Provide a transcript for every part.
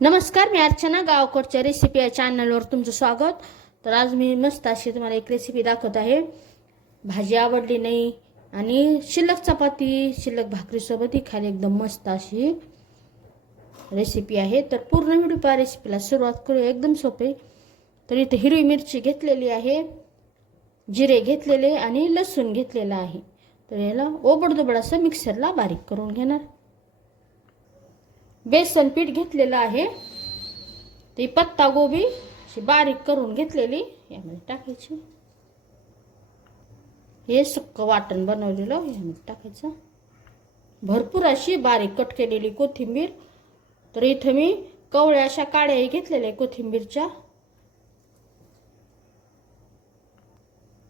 नमस्कार, मी अर्चना. गावकडच्या रेसिपी या चॅनलवर तुमचं स्वागत. तर आज मी मस्त अशी तुम्हाला एक रेसिपी दाखवत आहे. भाजी आवडली नाही आणि शिल्लक चपाती शिल्लक भाकरीसोबत ही खाली एकदम मस्त अशी रेसिपी आहे. तर पूर्ण व्हिडिओ पहा. रेसिपीला सुरुवात करूया. एकदम सोपे. तर इथे हिरवी मिरची घेतलेली आहे, जिरे घेतलेले आणि लसूण घेतलेला आहे. तर याला ओबडधोबड असं मिक्सरला बारीक करून घेणार. बेसन पीठ घेतलेलं आहे, ती पत्ता गोबी अशी बारीक करून घेतलेली यामध्ये टाकायची. हे सुक्क वाटण बनवलेलं यामध्ये टाकायचं. भरपूर अशी बारीक कट केलेली कोथिंबीर. तर इथं मी कवळ्या अशा काड्या घेतलेल्या कोथिंबीरच्या.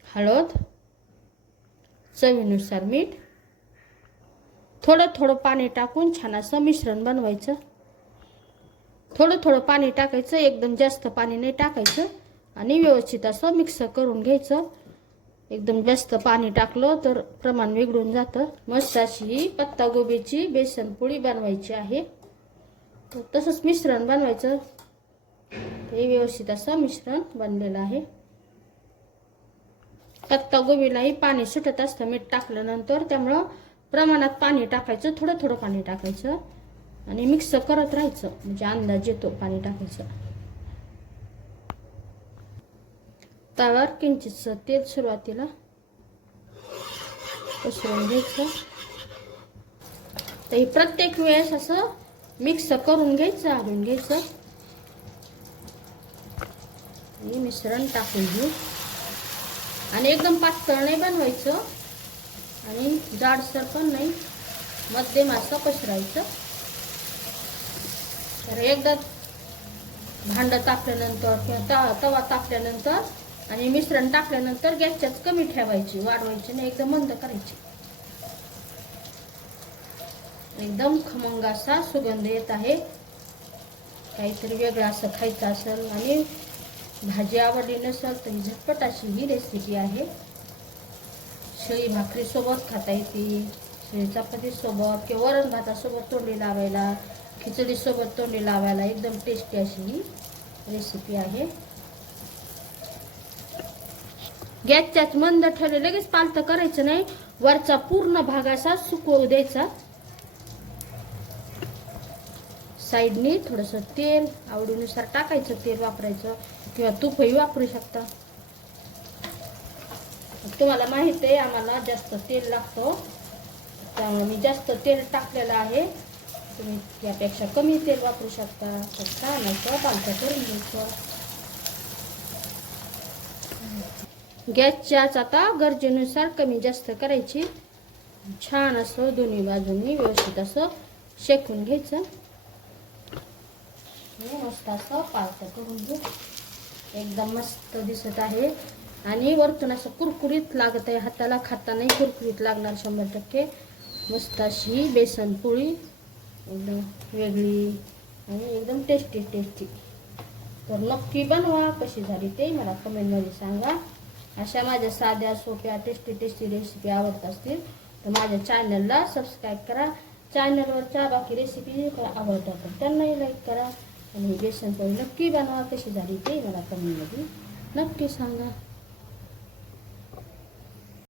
हळद, चवीनुसार मीठ, थोडं थोडं पाणी टाकून छान असं मिश्रण बनवायचं. थोडं थोडं पाणी टाकायचं, एकदम जास्त पाणी नाही टाकायचं. आणि व्यवस्थित असं मिक्स करून घ्यायचं. एकदम जास्त पाणी टाकलं तर प्रमाण बिघडून जातं. मस्त अशी पत्तागोबीची बेसन पोळी बनवायची आहे. तसंच मिश्रण बनवायचं. हे व्यवस्थित असं मिश्रण बनलेलं आहे. पत्तागोबीलाही पाणी सुटत असतं मीठ टाकल्यानंतर, त्यामुळं प्रमाणात पाणी टाकायचं. थोडं थोडं पाणी टाकायचं आणि मिक्स करत राहायचं, म्हणजे अंदाज येतो पाणी टाकायचं. तव्यावर किंचितसं तेल सुरुवातीला पसरवून घ्यायचं. तर प्रत्येक वेळेस असं मिक्स करून घ्यायचं, हलवून घ्यायचं. हे मिश्रण टाकून घेऊ. आणि एकदम पातळ नाही बनवायचं आणि जाडसर पण नाही, मध्यम असं पसरायचं. तर एकदा भांडं तापल्यानंतर किंवा तवा तापल्यानंतर आणि मिश्रण टाकल्यानंतर गॅसच्याच कमी ठेवायची, वाढवायची नाही, एकदम मंद करायची. एकदम खमंग असा सुगंध येत आहे. काहीतरी वेगळं असं खायचं असेल आणि भाजी आवडली नसेल तर झटपट अशी ही रेसिपी आहे. शिळी भाकरी सोबत खाता येते, शिळी चपाती सोबत किंवा वरण भातासोबत तोंडी लावायला, खिचडी सोबत तोंडी लावायला एकदम टेस्टी अशी ही रेसिपी आहे. गॅसच्याच मंद ठेवले, लगेच पालतं करायचं नाही. वरचा पूर्ण भाग असा सुकवू द्यायचा. साईडनी थोडंसं तेल आवडीनुसार टाकायचं. तेल वापरायचं किंवा तूपही वापरू शकता. तुम्हाला माहित आहे आम्हाला जास्त तेल लागतं, त्यामुळे मी जास्त तेल टाकलेलं आहे. तुम्ही यापेक्षा कमी तेल वापरू शकता. तर छान असं पालतं करून घ्यायचं. गॅसच्याच आता गरजेनुसार कमी जास्त करायची. छान असं दोन्ही बाजूंनी व्यवस्थित असं शेकून घ्यायचं. मस्त असं पालतं करून घेऊ. एकदम मस्त दिसत आहे आणि वरतून असं कुरकुरीत लागत आहे. हाताला खातानाही कुरकुरीत लागणार 100%. मस्त अशी बेसन पोळी, एकदम वेगळी आणि एकदम टेस्टी. तर नक्की बनवा. कशी झाली ते मला कमेंटमध्ये सांगा. अशा माझ्या साध्या सोप्या टेस्टी रेसिपी आवडत असतील तर माझ्या चॅनलला सबस्क्राईब करा. चॅनलवरच्या बाकी रेसिपी आवडतात तर त्यांनाही लाईक करा. आणि बेसन पोळी नक्की बनवा. कशी झाली ते मला कमेंटमध्ये नक्की सांगा.